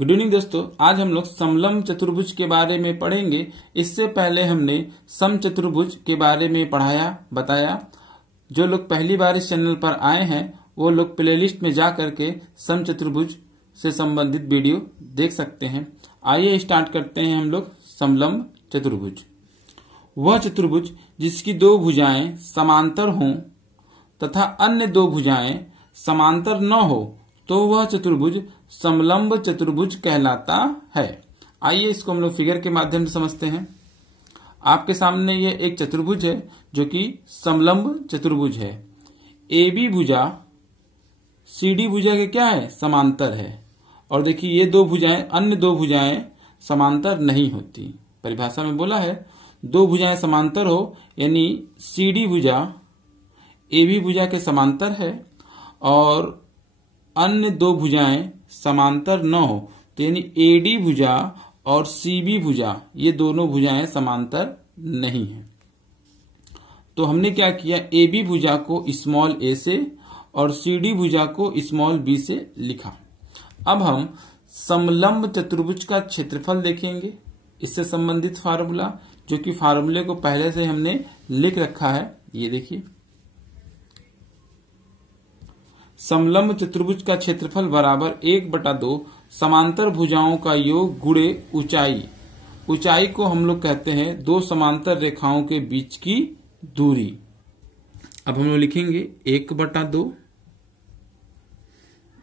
Good evening दोस्तों, आज हम लोग समलंब चतुर्भुज के बारे में पढ़ेंगे। इससे पहले हमने समचतुर्भुज के बारे में बताया। जो लोग पहली बार इस चैनल पर आए हैं वो लोग प्लेलिस्ट में जा करके समचतुर्भुज से संबंधित वीडियो देख सकते हैं। आइए स्टार्ट करते हैं हम लोग समलंब चतुर्भुज। वह चतुर्भुज जिसकी दो भुजाएं समांतर हों तथा अन्य दो भुजाएं समांतर न हो तो वह चतुर्भुज समलंब चतुर्भुज कहलाता है। आइए इसको हम लोग फिगर के माध्यम से समझते हैं। आपके सामने ये एक चतुर्भुज है जो कि समलंब चतुर्भुज है। AB भुजा CD भुजा के क्या है, समांतर है। और देखिए ये दो भुजाएं, अन्य दो भुजाएं समांतर नहीं होती। परिभाषा में बोला है दो भुजाएं समांतर हो यानी CD भुजा AB भुजा के समांतर है और अन्य दो भुजाएं समांतर न हो तो यानी AD भुजा और CB भुजा ये दोनों भुजाएं समांतर नहीं है। तो हमने क्या किया, AB भुजा को स्मॉल a से और CD भुजा को स्मॉल b से लिखा। अब हम समलंब चतुर्भुज का क्षेत्रफल देखेंगे। इससे संबंधित फार्मूला, जो कि फार्मूले को पहले से हमने लिख रखा है, ये देखिए। समलंब चतुर्भुज का क्षेत्रफल बराबर 1/2 समांतर भुजाओं का योग गुणे ऊंचाई। ऊंचाई को हम लोग कहते हैं दो समांतर रेखाओं के बीच की दूरी। अब हम लोग लिखेंगे 1/2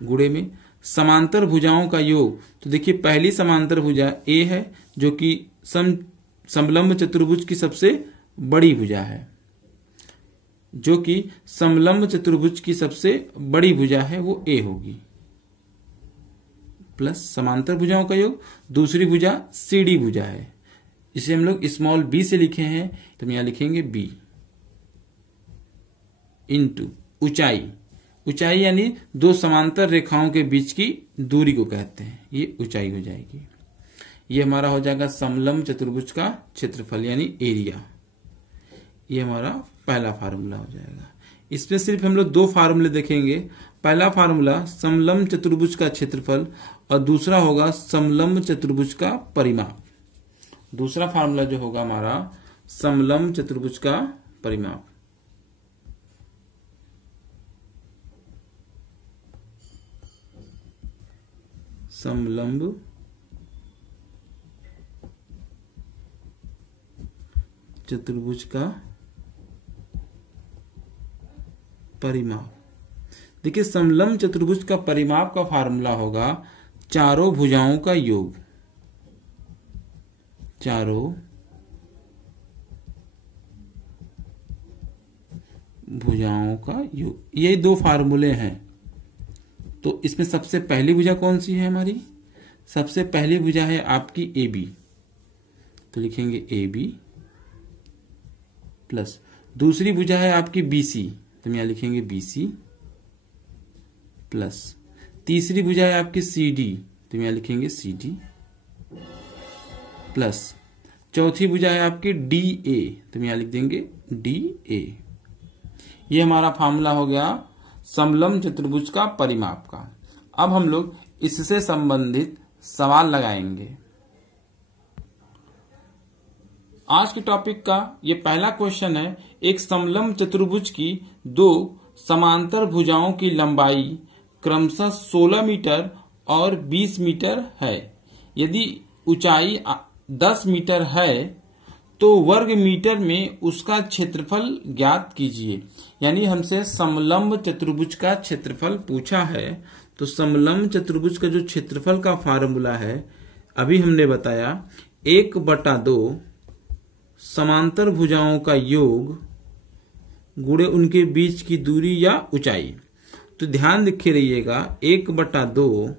गुणे में समांतर भुजाओं का योग। तो देखिए पहली समांतर भुजा A है जो कि समलंब चतुर्भुज की सबसे बड़ी भुजा है, जो कि समलंब चतुर्भुज की सबसे बड़ी भुजा है वो A होगी, प्लस समांतर भुजाओं का योग। दूसरी भुजा CD भुजा है, इसे हम लोग स्मॉल b से लिखे हैं तो हम यहां लिखेंगे b इंटू ऊंचाई। ऊंचाई यानी दो समांतर रेखाओं के बीच की दूरी को कहते हैं, ये ऊंचाई हो जाएगी। ये हमारा हो जाएगा समलंब चतुर्भुज का क्षेत्रफल यानी एरिया। ये हमारा पहला फार्मूला हो जाएगा। इसमें सिर्फ हम लोग दो फार्मूले देखेंगे। पहला फार्मूला समलंब चतुर्भुज का क्षेत्रफल और दूसरा होगा समलंब चतुर्भुज का परिमाप। दूसरा फार्मूला जो होगा हमारा समलंब चतुर्भुज का परिमाप। समलंब चतुर्भुज का परिमाप। देखिए समलंब चतुर्भुज का परिमाप का फार्मूला होगा चारों भुजाओं का योग। चारों भुजाओं का योग, ये दो फार्मूले हैं। तो इसमें सबसे पहली भुजा कौन सी है हमारी? सबसे पहली भुजा है आपकी AB, तो लिखेंगे AB प्लस दूसरी भुजा है आपकी BC, तो हम यहां लिखेंगे BC प्लस तीसरी भुजा है आपकी CD, तो हम यहां लिखेंगे CD प्लस चौथी भुजा है आपकी DA, तो हम यहां लिख देंगे DA। ये हमारा फार्मूला हो गया समलंब चतुर्भुज का परिमाप का। अब हम लोग इससे संबंधित सवाल लगाएंगे। आज के टॉपिक का ये पहला क्वेश्चन है, एक समलंब चतुर्भुज की दो समांतर भुजाओं की लंबाई क्रमशः 16 मीटर और 20 मीटर है। यदि ऊंचाई 10 मीटर है तो वर्ग मीटर में उसका क्षेत्रफल ज्ञात कीजिए। यानी हमसे समलंब चतुर्भुज का क्षेत्रफल पूछा है। तो समलंब चतुर्भुज का जो क्षेत्रफल का फार्मूला है अभी हमने बताया 1/2 समांतर भुजाओं का योग गुणे उनके बीच की दूरी या ऊंचाई। तो ध्यान रखे रहिएगा 1/2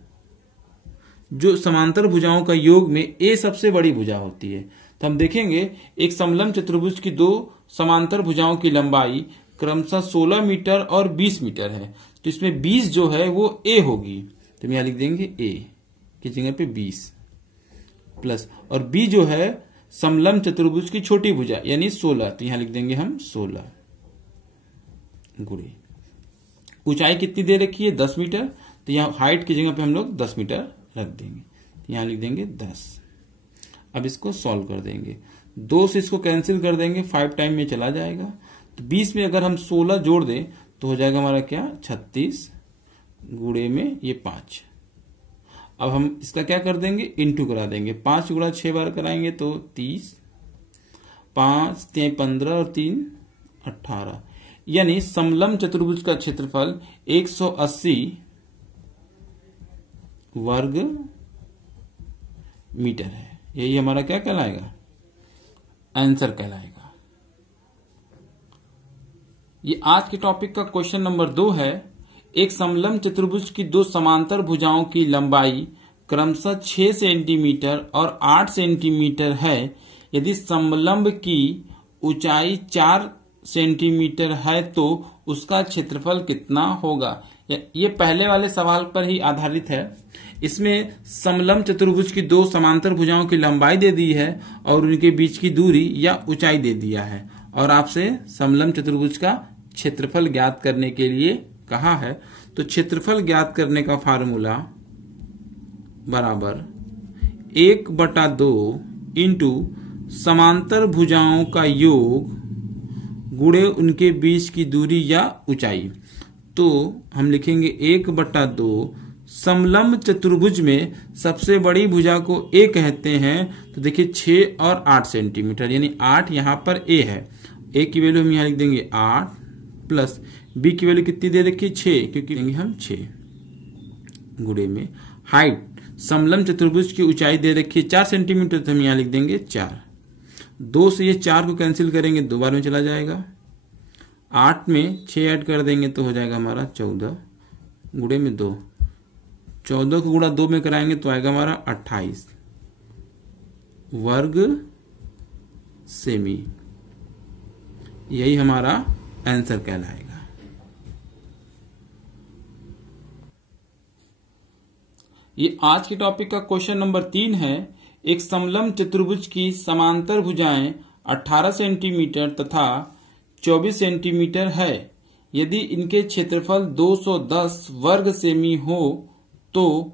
जो समांतर भुजाओं का योग में A सबसे बड़ी भुजा होती है। तो हम देखेंगे एक समलंब चतुर्भुज की दो समांतर भुजाओं की लंबाई क्रमशः 16 मीटर और 20 मीटर है। तो इसमें 20 जो है वो A होगी, तो हम यहां लिख देंगे A की जगह पे 20 प्लस, और B जो है समलंब चतुर्भुज की छोटी भुजा यानी 16, तो यहां लिख देंगे हम 16 गुणे ऊंचाई कितनी दे रखी है 10 मीटर, तो यहां हाइट की जगह पे हम लोग 10 मीटर रख देंगे। यहां लिख देंगे 10। अब इसको सॉल्व कर देंगे, 2 से इसको कैंसिल कर देंगे, 5 टाइम में चला जाएगा। तो 20 में अगर हम 16 जोड़ दें तो हो जाएगा हमारा क्या 36 गुणे में ये 5। अब हम इसका क्या कर देंगे, इंटू करा देंगे, 5 गुणा 6 बार कराएंगे तो 30, 5 3 15 और 3 18, यानी समलंब चतुर्भुज का क्षेत्रफल 180 वर्ग मीटर है। यही हमारा क्या कहलाएगा, आंसर कहलाएगा। ये आज के टॉपिक का क्वेश्चन नंबर 2 है। एक समलंब चतुर्भुज की 2 समांतर भुजाओं की लंबाई क्रमशः 6 सेंटीमीटर और 8 सेंटीमीटर है। यदि समलंब की ऊंचाई 4 सेंटीमीटर है तो उसका क्षेत्रफल कितना होगा। ये पहले वाले सवाल पर ही आधारित है। इसमें समलंब चतुर्भुज की 2 समांतर भुजाओं की लंबाई दे दी है और उनके बीच की दूरी या ऊंचाई दे दिया है और आपसे समलंब चतुर्भुज का क्षेत्रफल ज्ञात करने के लिए कहा है। तो क्षेत्रफल ज्ञात करने का फार्मूला बराबर 1/2 इंटू समांतर भुजाओं का योग गुणे उनके बीच की दूरी या ऊंचाई। तो हम लिखेंगे 1/2, समलंब चतुर्भुज में सबसे बड़ी भुजा को ए कहते हैं। तो देखिए 6 और 8 सेंटीमीटर, यानी 8 यहां पर ए है। ए की वैल्यू हम यहां लिख देंगे 8 प्लस बी की वैल्यू कितनी दे रखी है 6, क्योंकि देंगे हम 6 गुणे में हाइट। समलंब चतुर्भुज की ऊंचाई दे रखी है 4 सेंटीमीटर, तो हम यहां लिख देंगे 4। 2 से ये 4 को कैंसिल करेंगे, 2 बार में चला जाएगा। 8 में 6 ऐड कर देंगे तो हो जाएगा हमारा 14 गुणे में 2। 14 को गुणा 2 में कराएंगे तो आएगा हमारा 28 वर्ग सेमी। यही हमारा आंसर कहलाएगा। ये आज के टॉपिक का क्वेश्चन नंबर 3 है। एक समलंब चतुर्भुज की समांतर भुजाएं 18 सेंटीमीटर तथा 24 सेंटीमीटर है। यदि इनके क्षेत्रफल 210 वर्ग सेमी हो तो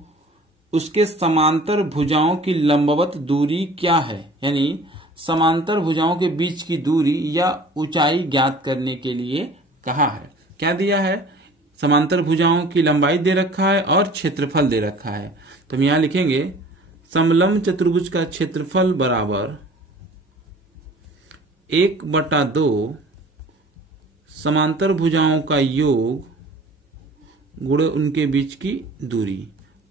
उसके समांतर भुजाओं की लंबवत दूरी क्या है। यानी समांतर भुजाओं के बीच की दूरी या ऊंचाई ज्ञात करने के लिए कहा है। क्या दिया है, समांतर भुजाओं की लंबाई दे रखा है और क्षेत्रफल दे रखा है। तो हम यहां लिखेंगे समलंब चतुर्भुज का क्षेत्रफल बराबर 1/2 समांतर भुजाओं का योग गुणे उनके बीच की दूरी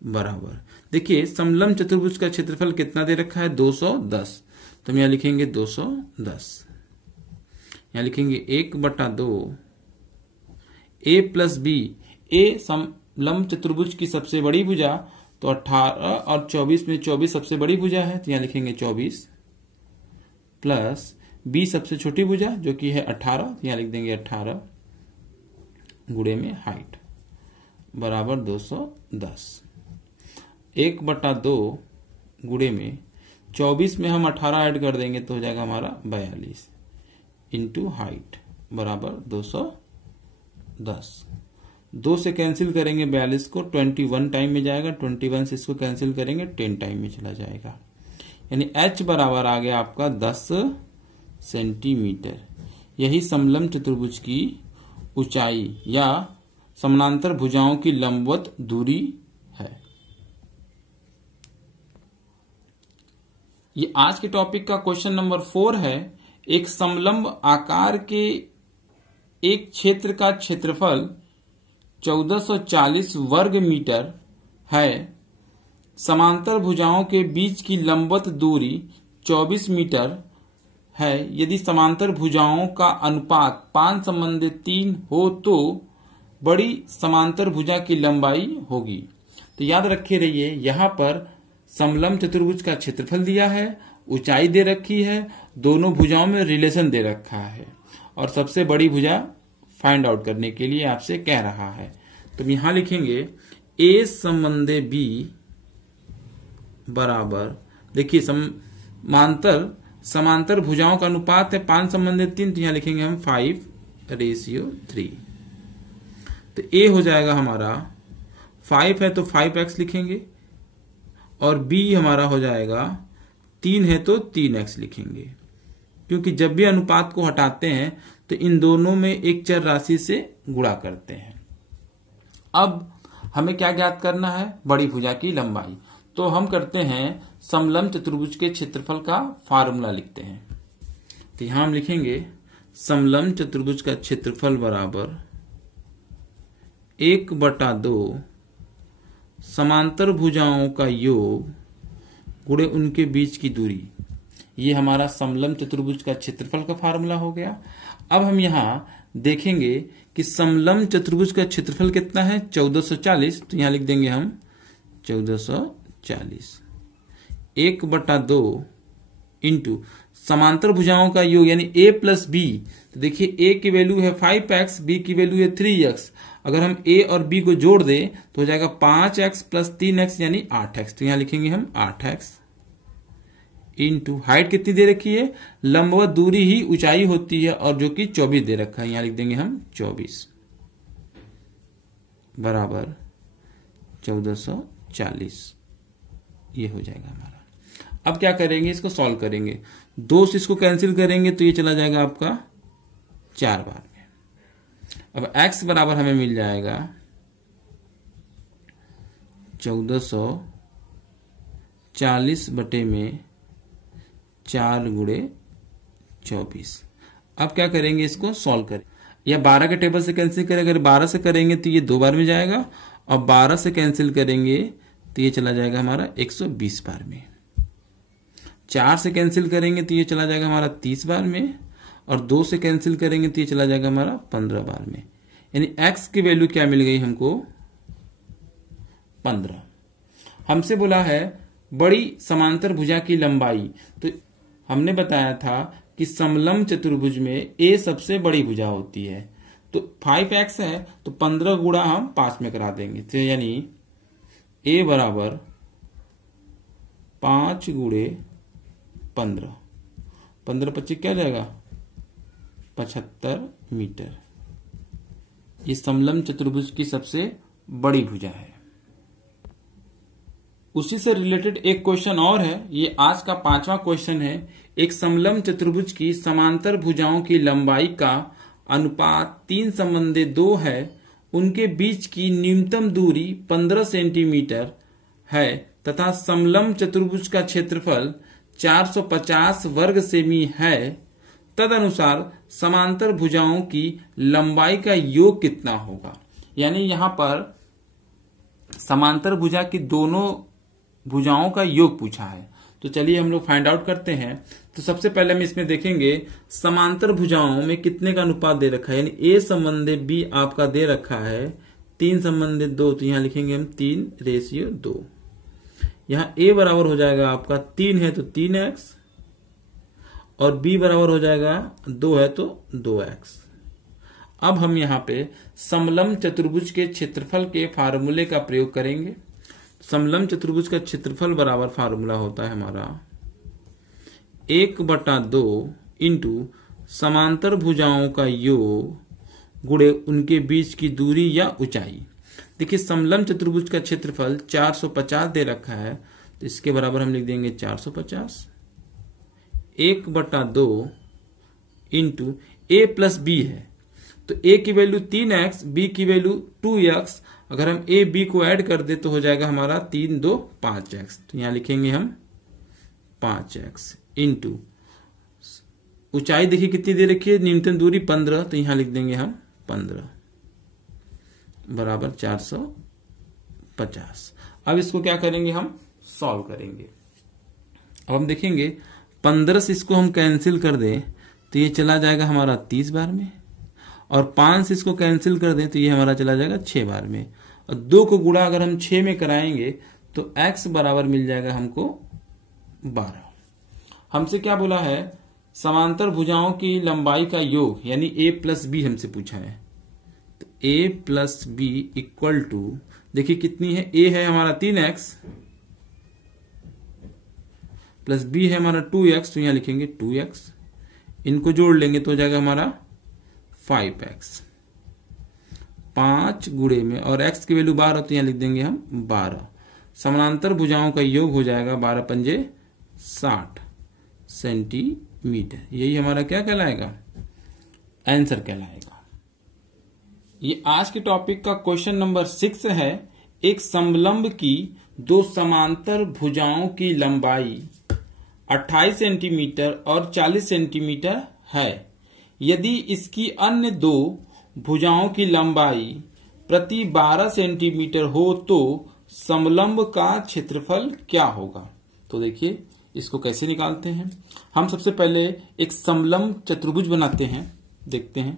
बराबर। देखिए समलंब चतुर्भुज का क्षेत्रफल कितना दे रखा है 210, तो हम यहां लिखेंगे 210। यहां लिखेंगे 1/2 ए प्लस बी। ए समलंब चतुर्भुज की सबसे बड़ी भुजा, तो 18 और 24 में 24 सबसे बड़ी भुजा है, तो यहां लिखेंगे 24 प्लस बी सबसे छोटी भुजा जो कि है 18, तो यहां लिख देंगे 18 गुणे में हाइट बराबर 210। 1/2 गुणे में 24 में हम 18 ऐड कर देंगे तो हो जाएगा हमारा 42 इंटू हाइट बराबर 210। 2 से कैंसिल करेंगे 42 को, 21 टाइम में जाएगा, 21 से इसको कैंसिल करेंगे 10 टाइम में चला जाएगा। यानी h बराबर आ गया आपका 10 सेंटीमीटर। यही समलंब चतुर्भुज की ऊंचाई या समानांतर भुजाओं की लंबवत दूरी है। ये आज के टॉपिक का क्वेश्चन नंबर 4 है। एक समलंब आकार के एक क्षेत्र का क्षेत्रफल 1440 वर्ग मीटर है। समांतर भुजाओं के बीच की लंबवत दूरी 24 मीटर है। यदि समांतर भुजाओं का अनुपात 5:3 हो तो बड़ी समांतर भुजा की लंबाई होगी। तो याद रखे रहिए, यहां पर समलंब चतुर्भुज का क्षेत्रफल दिया है, ऊंचाई दे रखी है, दोनों भुजाओं में रिलेशन दे रखा है और सबसे बड़ी भुजा फाइंड आउट करने के लिए आपसे कह रहा है। तो यहां लिखेंगे ए संबंधे बी बराबर, देखिए समांतर भुजाओं का अनुपात है 5:3, तो यहां लिखेंगे हम 5:3। तो ए हो जाएगा हमारा 5 है तो 5x लिखेंगे और b हमारा हो जाएगा 3 है तो 3x लिखेंगे, क्योंकि जब भी अनुपात को हटाते हैं तो इन दोनों में एक चर राशि से गुणा करते हैं। अब हमें क्या ज्ञात करना है? बड़ी भुजा की लंबाई। तो हम करते हैं समलंब चतुर्भुज के क्षेत्रफल का फार्मूला लिखते हैं। तो यहां हम लिखेंगे समलंब चतुर्भुज का क्षेत्रफल बराबर 1/2 समांतर भुजाओं का योग गुणे उनके बीच की दूरी। ये हमारा समलंब चतुर्भुज का क्षेत्रफल का फार्मूला हो गया। अब हम यहां देखेंगे कि समलंब चतुर्भुज का क्षेत्रफल कितना है? 1440। तो यहां लिख देंगे हम 1440 1/2 इंटू समांतर भुजाओं का योग यानी a प्लस बी। तो देखिए a की वैल्यू है 5x, b की वैल्यू है 3x। अगर हम a और b को जोड़ दें तो हो जाएगा 5x प्लस 3x यानी 8x। तो यहां लिखेंगे हम 8x इंटू हाइट कितनी दे रखी है? लंबवत दूरी ही ऊंचाई होती है और जो कि 24 दे रखा है। यहां लिख देंगे हम 24 बराबर 1440। ये हो जाएगा हमारा। अब क्या करेंगे? इसको सॉल्व करेंगे। 2 से इसको कैंसिल करेंगे तो ये चला जाएगा आपका 4 बार में। अब x बराबर हमें मिल जाएगा 1440 बटे में 4 गुणे 24। अब क्या करेंगे? इसको सॉल्व करें या 12 के टेबल से कैंसिल करें। अगर 12 से करेंगे तो ये 2 बार में जाएगा और 12 से कैंसिल करेंगे तो ये चला जाएगा हमारा 120 बार में। 4 से कैंसिल करेंगे तो ये चला जाएगा हमारा 30 बार में और 2 से कैंसिल करेंगे तो ये चला जाएगा हमारा 15 बार में। यानी x की वैल्यू क्या मिल गई हमको? 15। हमसे बोला है बड़ी समांतर भुजा की लंबाई। तो हमने बताया था कि समलंब चतुर्भुज में a सबसे बड़ी भुजा होती है। तो 5x है तो 15 गुणा हम 5 में करा देंगे। तो यानी a बराबर 5 गुणे 15, 15×25 क्या जाएगा? 75 मीटर। ये समलंब चतुर्भुज की सबसे बड़ी भुजा है। उसी से रिलेटेड एक क्वेश्चन और है, ये आज का 5वां क्वेश्चन है। एक समलंब चतुर्भुज की समांतर भुजाओं की लंबाई का अनुपात 3:2 है। उनके बीच की न्यूनतम दूरी 15 सेंटीमीटर है तथा समलंब चतुर्भुज का क्षेत्रफल 450 वर्ग सेमी है। तदनुसार समांतर भुजाओं की लंबाई का योग कितना होगा? यानी यहां पर समांतर भुजा की दोनों भुजाओं का योग पूछा है। तो चलिए हम लोग फाइंड आउट करते हैं। तो सबसे पहले हम इसमें देखेंगे समांतर भुजाओं में कितने का अनुपात दे रखा है। यानी a संबंधित b आपका दे रखा है 3 संबंधित 2। तो यहां लिखेंगे हम 3:2। यहां a बराबर हो जाएगा आपका 3 है तो 3x और b बराबर हो जाएगा 2 है तो 2x। अब हम यहां पे समलंब चतुर्भुज के क्षेत्रफल के फार्मूले का प्रयोग करेंगे। समलंब चतुर्भुज का क्षेत्रफल बराबर फार्मूला होता है हमारा 1/2 इंटू समांतर भुजाओं का योग गुणे उनके बीच की दूरी या ऊंचाई। देखिए समलंब चतुर्भुज का क्षेत्रफल 450 दे रखा है तो इसके बराबर हम लिख देंगे 450 1/2 इंटू a प्लस b है। तो a की वैल्यू 3x, b की वैल्यू 2x। अगर हम a b को ऐड कर दे तो हो जाएगा हमारा 3 2 5x। तो यहां लिखेंगे हम 5x इंटू ऊंचाई देखिए कितनी दे रखी है? न्यूनतम दूरी 15। तो यहां लिख देंगे हम 15 बराबर 450। अब इसको क्या करेंगे? हम सॉल्व करेंगे। अब हम देखेंगे 15 से इसको हम कैंसिल कर दें तो ये चला जाएगा हमारा 30 बार में और 5 से इसको कैंसिल कर दें तो ये हमारा चला जाएगा 6 बार में और 2 को गुणा अगर हम 6 में कराएंगे तो x बराबर मिल जाएगा हमको 12। हमसे क्या बोला है? समांतर भुजाओं की लंबाई का योग यानी a प्लस बी हमसे पूछा है। तो a plus B equal to देखिए कितनी है? a है हमारा 3x प्लस b है हमारा 2x। तो यहां लिखेंगे 2x, इनको जोड़ लेंगे तो हो जाएगा हमारा 5x। 5 गुणे में और x की वैल्यू 12 तो यहां लिख देंगे हम 12 समानांतर भुजाओं का योग हो जाएगा 12 पंजे 60 सेंटीमीटर। यही हमारा क्या कहलाएगा, आंसर कहलाएगा। ये आज के टॉपिक का क्वेश्चन नंबर 6 है। एक समलंब की दो समांतर भुजाओं की लंबाई 28 सेंटीमीटर और 40 सेंटीमीटर है। यदि इसकी अन्य दो भुजाओं की लंबाई प्रति 12 सेंटीमीटर हो तो समलंब का क्षेत्रफल क्या होगा। तो देखिए इसको कैसे निकालते हैं। हम सबसे पहले एक समलंब चतुर्भुज बनाते हैं, देखते हैं।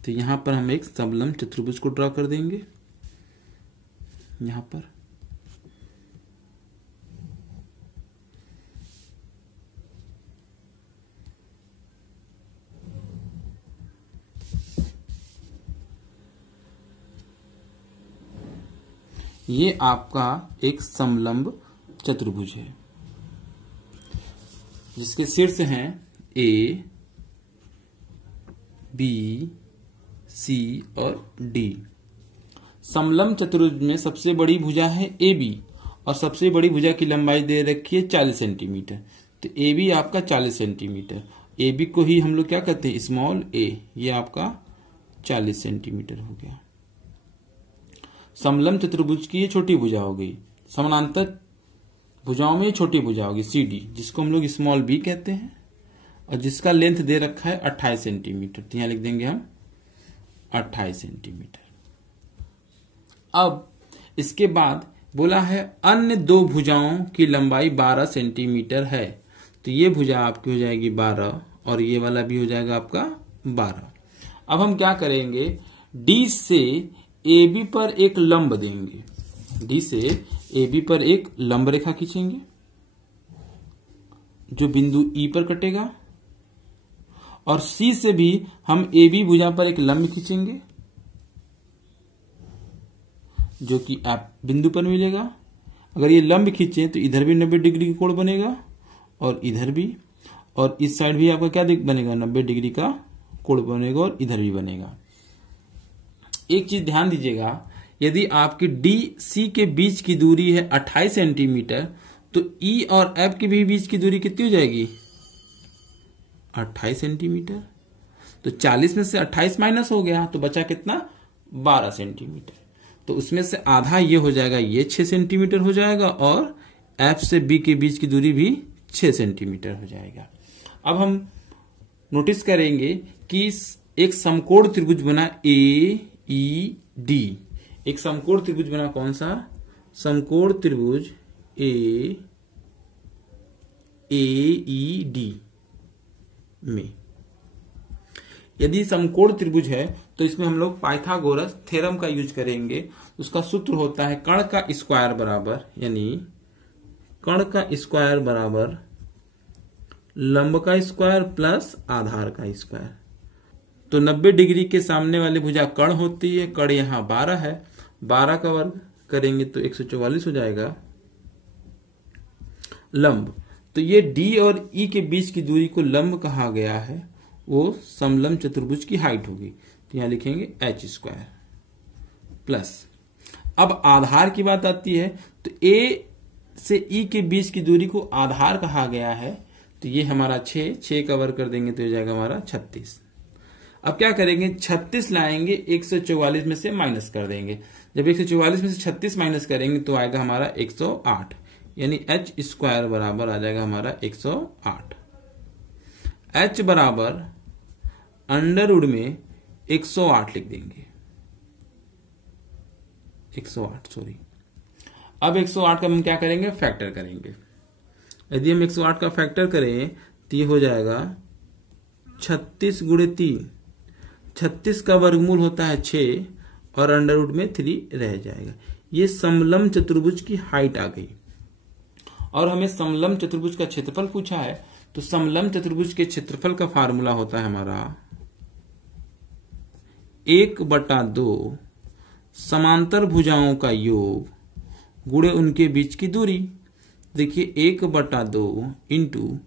तो यहां पर हम एक समलंब चतुर्भुज को ड्रा कर देंगे। यहां पर ये आपका एक समलंब चतुर्भुज है जिसके शीर्ष हैं ए, बी, सी और डी। समलंब चतुर्भुज में सबसे बड़ी भुजा है ए बी और सबसे बड़ी भुजा की लंबाई दे रखी है 40 सेंटीमीटर। तो ए बी आपका 40 सेंटीमीटर, ए बी को ही हम लोग क्या कहते हैं, स्मॉल ए। ये आपका 40 सेंटीमीटर हो गया। समलंब चतुर्भुज की ये छोटी भुजा हो गई। समानांतर भुजाओं में ये छोटी भुजा होगी सी डी, जिसको हम लोग स्मॉल बी कहते हैं और जिसका लेंथ दे रखा है 28 सेंटीमीटर। तो यहां लिख देंगे हम 28 सेंटीमीटर। अब इसके बाद बोला है अन्य दो भुजाओं की लंबाई 12 सेंटीमीटर है। तो ये भुजा आपकी हो जाएगी 12 और ये वाला भी हो जाएगा आपका 12। अब हम क्या करेंगे, डी से ए बी पर एक लंब देंगे। डी से ए बी पर एक लंब रेखा खींचेंगे जो बिंदु ई पर कटेगा और सी से भी हम ए बी भुजा पर एक लंब खींचेंगे जो कि आप बिंदु पर मिलेगा। अगर ये लंब खींचे तो इधर भी 90 डिग्री का कोण बनेगा और इधर भी, और इस साइड भी आपका क्या बनेगा, 90 डिग्री का कोण बनेगा और इधर भी बनेगा। एक चीज ध्यान दीजिएगा, यदि आपकी डी सी के बीच की दूरी है 28 सेंटीमीटर तो ई और एफ के भी बीच की दूरी कितनी हो जाएगी, 28 सेंटीमीटर। तो 40 में से 28 माइनस हो गया तो बचा कितना, 12 सेंटीमीटर। तो उसमें से आधा ये हो जाएगा, ये 6 सेंटीमीटर हो जाएगा और एफ से बी के बीच की दूरी भी 6 सेंटीमीटर हो जाएगा। अब हम नोटिस करेंगे कि एक समकोण त्रिभुज बना ए ई डी। एक समकोण त्रिभुज बना, कौन सा, समकोण त्रिभुज ए ई डी में। यदि समकोण त्रिभुज है तो इसमें हम लोग पाइथागोरस थ्योरम का यूज करेंगे। उसका सूत्र होता है कर्ण का स्क्वायर बराबर, यानी कर्ण का स्क्वायर बराबर लंब का स्क्वायर प्लस आधार का स्क्वायर। तो 90 डिग्री के सामने वाली भुजा कर्ण होती है, कर्ण यहां 12 है, 12 का वर्ग करेंगे तो 144 हो जाएगा लंब। तो ये डी और ई के बीच की दूरी को लंब कहा गया है, वो समलंब चतुर्भुज की हाइट होगी। तो यहां लिखेंगे एच स्क्वायर प्लस। अब आधार की बात आती है तो ए से ई के बीच की दूरी को आधार कहा गया है। तो ये हमारा 6 का वर्ग कर देंगे तो हो जाएगा हमारा 36। अब क्या करेंगे, 36 लाएंगे, 144 में से माइनस कर देंगे। जब 144 में से 36 माइनस करेंगे तो आएगा हमारा 108, यानी एच स्क्वायर बराबर आ जाएगा हमारा 108। एच बराबर अंडर रूट में 108 लिख देंगे, 108 सॉरी। अब 108 का हम क्या करेंगे, फैक्टर करेंगे। यदि हम 108 का फैक्टर करें तो ये हो जाएगा 36 गुणे 3। 36 का वर्गमूल होता है 6 और अंडर रूट में 3 रह जाएगा। ये समलंब चतुर्भुज की हाइट आ गई। और हमें समलंब चतुर्भुज का क्षेत्रफल पूछा है, तो समलंब चतुर्भुज के क्षेत्रफल का फार्मूला होता है हमारा 1/2 समांतर भुजाओं का योग गुणे उनके बीच की दूरी। देखिए 1/2 इंटू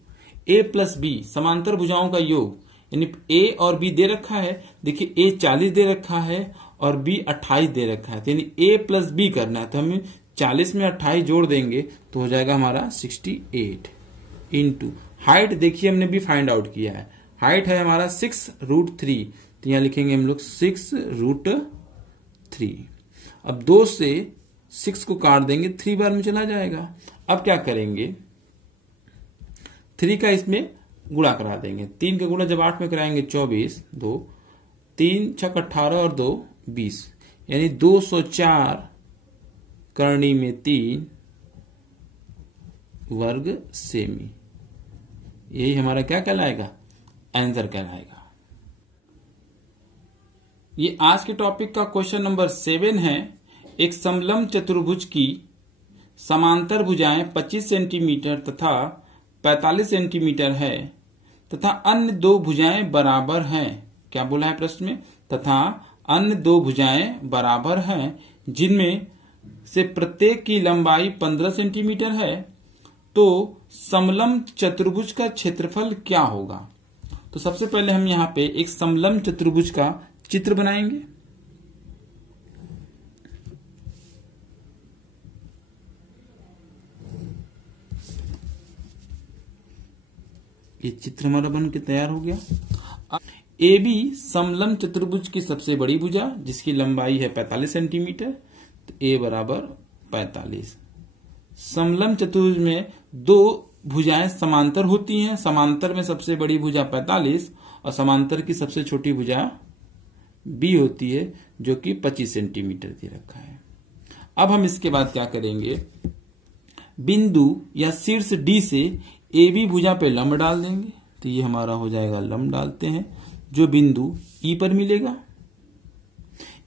ए प्लस बी, समांतर भुजाओं का योग, यानी ए और बी दे रखा है। देखिए ए 40 दे रखा है और बी 28 दे रखा है, तो यानी ए प्लस बी करना है। तो हमें 40 में 28 जोड़ देंगे तो हो जाएगा हमारा 68 इंटू हाइट। देखिए हमने भी फाइंड आउट किया है, हाइट है हमारा 6√3, तो यहां लिखेंगे हम लोग 6√3। अब 2 से 6 को काट देंगे, 3 बार में चला जाएगा। अब क्या करेंगे, 3 का इसमें गुणा करा देंगे। 3 का गुणा जब 8 में कराएंगे 24, 2 3 6 18 और 2 20, यानी 204 करनी में 3 वर्ग सेमी। यही हमारा क्या कहलाएगा, आंसर कहलाएगा। ये आज के टॉपिक का क्वेश्चन नंबर 7 है। एक समलंब चतुर्भुज की समांतर भुजाएं 25 सेंटीमीटर तथा 45 सेंटीमीटर है तथा अन्य 2 भुजाएं बराबर हैं। क्या बोला है प्रश्न में, तथा अन्य 2 भुजाएं बराबर हैं जिनमें से प्रत्येक की लंबाई 15 सेंटीमीटर है, तो समलंब चतुर्भुज का क्षेत्रफल क्या होगा। तो सबसे पहले हम यहाँ पे एक समलंब चतुर्भुज का चित्र बनाएंगे। ये चित्र हमारा बन के तैयार हो गया। ए बी समलंब चतुर्भुज की सबसे बड़ी भुजा जिसकी लंबाई है 45 सेंटीमीटर, तो ए बराबर 45। समलंब चतुर्भुज में 2 भुजाएं समांतर होती हैं। समांतर में सबसे बड़ी भुजा 45 और समांतर की सबसे छोटी भुजा बी होती है जो कि 25 सेंटीमीटर दे रखा है। अब हम इसके बाद क्या करेंगे, बिंदु या शीर्ष डी से ए बी भुजा पे लंब डाल देंगे। तो ये हमारा हो जाएगा, लंब डालते हैं जो बिंदु ई पर मिलेगा।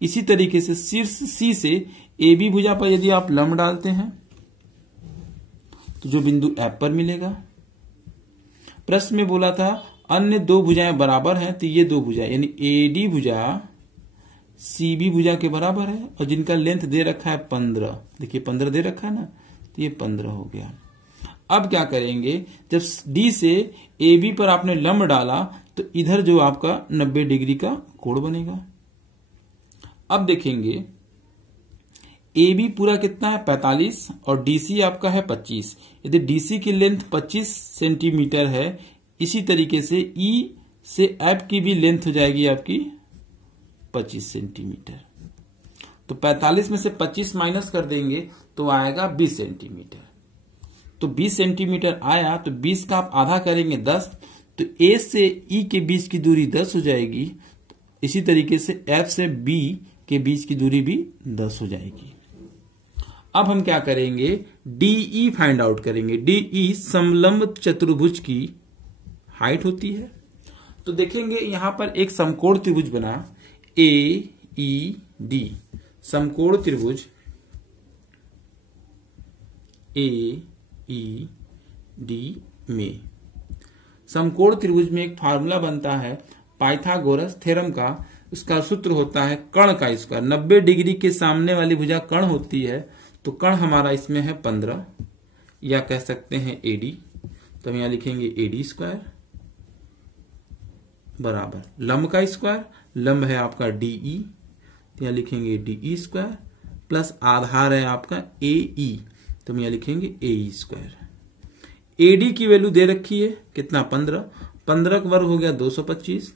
इसी तरीके से शीर्ष सी से ए बी भुजा पर यदि आप लंब डालते हैं तो जो बिंदु एफ पर मिलेगा। प्रश्न में बोला था अन्य 2 भुजाएं बराबर हैं, तो ये 2 भुजाएं यानी ए डी भुजा सी बी भुजा के बराबर है और जिनका लेंथ दे रखा है 15। देखिए 15 दे रखा है ना, तो ये 15 हो गया। अब क्या करेंगे, जब डी से ए बी पर आपने लंब डाला तो इधर जो आपका 90 डिग्री का कोण बनेगा। अब देखेंगे ए बी पूरा कितना है 45 और डीसी आपका है 25। यदि डीसी की लेंथ 25 सेंटीमीटर है, इसी तरीके से ई से एफ की भी लेंथ हो जाएगी आपकी 25 सेंटीमीटर। तो 45 में से 25 माइनस कर देंगे तो आएगा 20 सेंटीमीटर। तो 20 सेंटीमीटर आया तो 20 का आप आधा करेंगे 10, तो ए से ई के बीच की दूरी 10 हो जाएगी। इसी तरीके से एफ से बी के बीच की दूरी भी 10 हो जाएगी। अब हम क्या करेंगे, डीई फाइंड आउट करेंगे। डीई समलंब चतुर्भुज की हाइट होती है। तो देखेंगे यहां पर एक समकोण त्रिभुज बना ए ई डी, समकोण त्रिभुज ए ई डी में समकोण त्रिभुज में एक फार्मूला बनता है पाइथागोरस थ्योरम का। उसका सूत्र होता है कर्ण का स्क्वायर। 90 डिग्री के सामने वाली भुजा कर्ण होती है, तो कर्ण हमारा इसमें है 15 या कह सकते हैं एडी। तो हम यहां लिखेंगे एडी स्क्वायर बराबर लंब का स्क्वायर, लंब है आपका डीई, तो यहां लिखेंगे डीई स्क्वायर प्लस आधार है आपका एई, तो हम यहां लिखेंगे एई स्क्वायर। एडी की वैल्यू दे रखी है कितना 15, 15 का वर्ग हो गया 225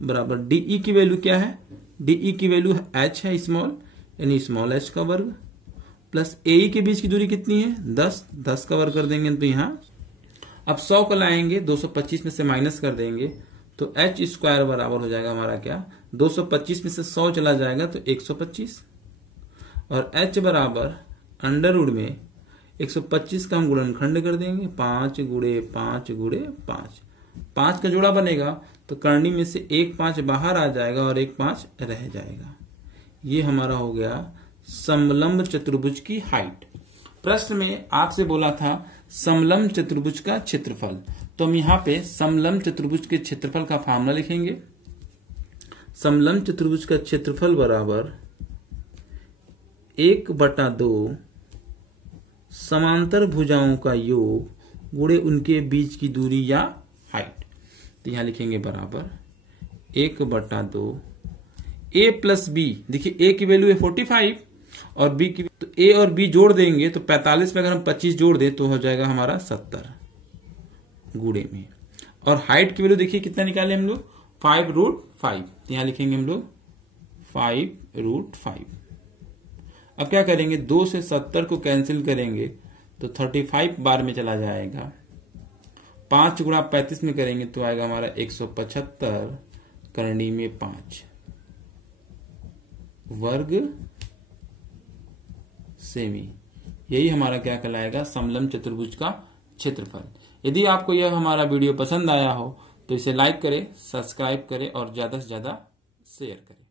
बराबर डीई की वैल्यू क्या है, डीई की वैल्यू एच है स्मॉल, यानी स्मॉल एच का वर्ग प्लस एई के बीच की दूरी कितनी है 10, 10 का वर्ग कर देंगे तो यहां अब 100 को लाएंगे 225 में से माइनस कर देंगे तो एच स्क्वायर बराबर हो जाएगा हमारा क्या 225 में से 100 चला जाएगा तो 125 और एच बराबर अंडर रूट में 125 का हम गुणनखंड कर देंगे 5 गुणे 5 गुणे 5, 5 का जोड़ा बनेगा तो करनी में से 1 5 बाहर आ जाएगा और 1 5 रह जाएगा। ये हमारा हो गया समलंब चतुर्भुज की हाइट। प्रश्न में आपसे बोला था समलंब चतुर्भुज का क्षेत्रफल, तो हम यहाँ पे समलंब चतुर्भुज के क्षेत्रफल का फार्मूला लिखेंगे। समलंब चतुर्भुज का क्षेत्रफल बराबर 1/2 समांतर भुजाओं का योग गुणे उनके बीच की दूरी या हाइट। तो यहां लिखेंगे बराबर 1/2 ए प्लस बी। देखिए ए की वैल्यू है 45 और बी की, तो ए और बी जोड़ देंगे तो 45 में अगर हम 25 जोड़ दें तो हो जाएगा हमारा 70 गुणे में। और हाइट की वैल्यू देखिए कितना निकाले हम लोग, 5√5। यहां लिखेंगे हम लोग 5√5। अब क्या करेंगे, 2 से 70 को कैंसिल करेंगे तो 35 बार में चला जाएगा। 5 गुणा 35 में करेंगे तो आएगा हमारा 175 करनी में 5 वर्ग सेमी। यही हमारा क्या कहलाएगा, समलंब चतुर्भुज का क्षेत्रफल। यदि आपको यह हमारा वीडियो पसंद आया हो तो इसे लाइक करें, सब्सक्राइब करें और ज्यादा से ज्यादा शेयर करें।